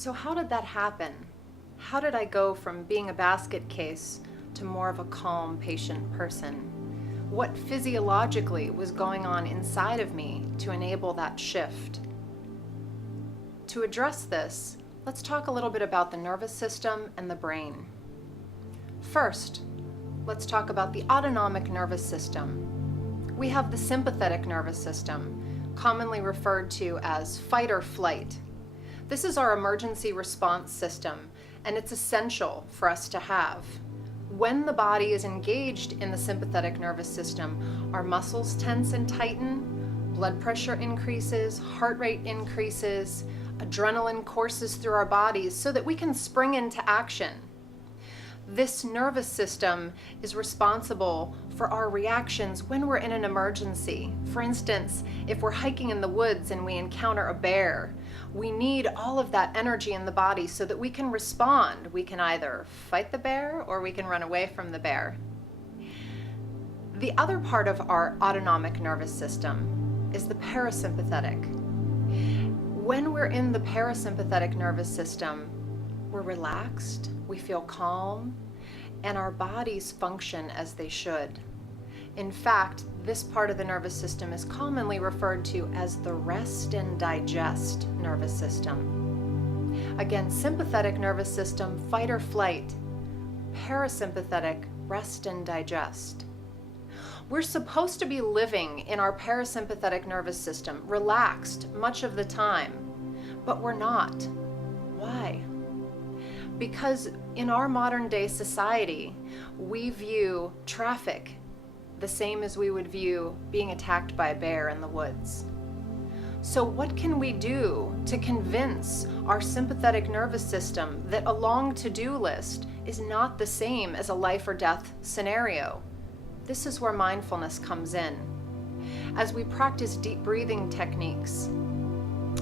So how did that happen? How did I go from being a basket case to more of a calm, patient person? What physiologically was going on inside of me to enable that shift? To address this, let's talk a little bit about the nervous system and the brain. First, let's talk about the autonomic nervous system. We have the sympathetic nervous system, commonly referred to as fight or flight. This is our emergency response system, and it's essential for us to have. When the body is engaged in the sympathetic nervous system, our muscles tense and tighten, blood pressure increases, heart rate increases, adrenaline courses through our bodies so that we can spring into action. This nervous system is responsible for our reactions when we're in an emergency. For instance, if we're hiking in the woods and we encounter a bear, we need all of that energy in the body so that we can respond. We can either fight the bear or we can run away from the bear. The other part of our autonomic nervous system is the parasympathetic. When we're in the parasympathetic nervous system, we're relaxed, we feel calm, and our bodies function as they should. In fact, this part of the nervous system is commonly referred to as the rest and digest nervous system. Again, sympathetic nervous system, fight or flight. Parasympathetic, rest and digest. We're supposed to be living in our parasympathetic nervous system, relaxed much of the time, but we're not. Why? Because in our modern day society, we view traffic the same as we would view being attacked by a bear in the woods. So what can we do to convince our sympathetic nervous system that a long to-do list is not the same as a life or death scenario? This is where mindfulness comes in. As we practice deep breathing techniques,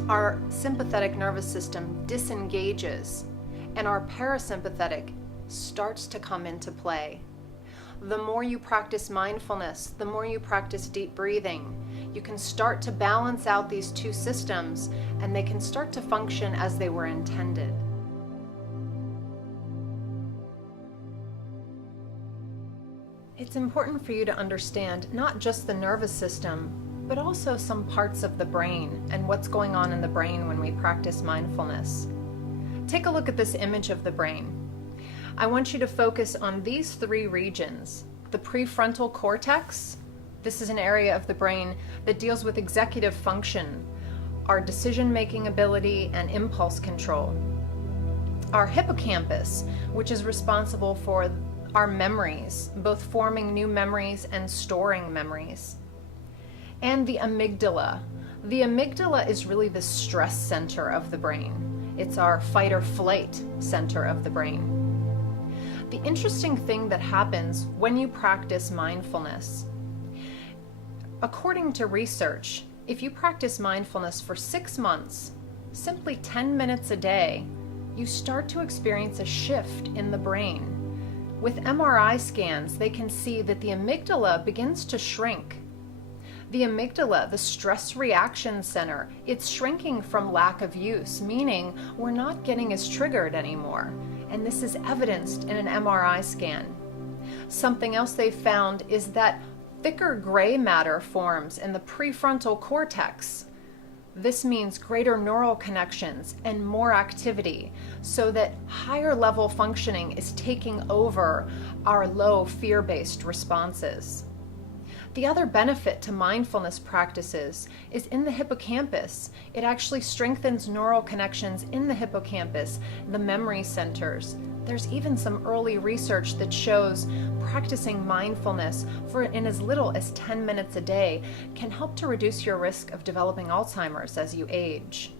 our sympathetic nervous system disengages and our parasympathetic starts to come into play. The more you practice mindfulness, the more you practice deep breathing, you can start to balance out these two systems and they can start to function as they were intended. It's important for you to understand not just the nervous system, but also some parts of the brain and what's going on in the brain when we practice mindfulness. Take a look at this image of the brain. I want you to focus on these three regions. The prefrontal cortex, this is an area of the brain that deals with executive function, our decision-making ability and impulse control. Our hippocampus, which is responsible for our memories, both forming new memories and storing memories. And the amygdala. The amygdala is really the stress center of the brain. It's our fight or flight center of the brain. The interesting thing that happens when you practice mindfulness, according to research, if you practice mindfulness for 6 months, simply 10 minutes a day, you start to experience a shift in the brain. With MRI scans, they can see that the amygdala begins to shrink. The amygdala, the stress reaction center, it's shrinking from lack of use, meaning we're not getting as triggered anymore. And this is evidenced in an MRI scan. Something else they found is that thicker gray matter forms in the prefrontal cortex. This means greater neural connections and more activity, so that higher level functioning is taking over our low fear-based responses. The other benefit to mindfulness practices is in the hippocampus. It actually strengthens neural connections in the hippocampus, the memory centers. There's even some early research that shows practicing mindfulness for in as little as 10 minutes a day can help to reduce your risk of developing Alzheimer's as you age.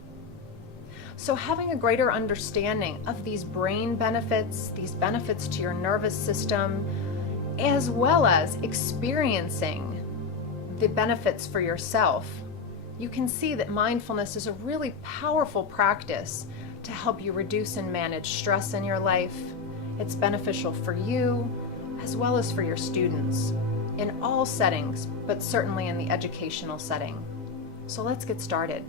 So having a greater understanding of these brain benefits, these benefits to your nervous system, as well as experiencing the benefits for yourself, you can see that mindfulness is a really powerful practice to help you reduce and manage stress in your life. It's beneficial for you as well as for your students in all settings, but certainly in the educational setting. So let's get started.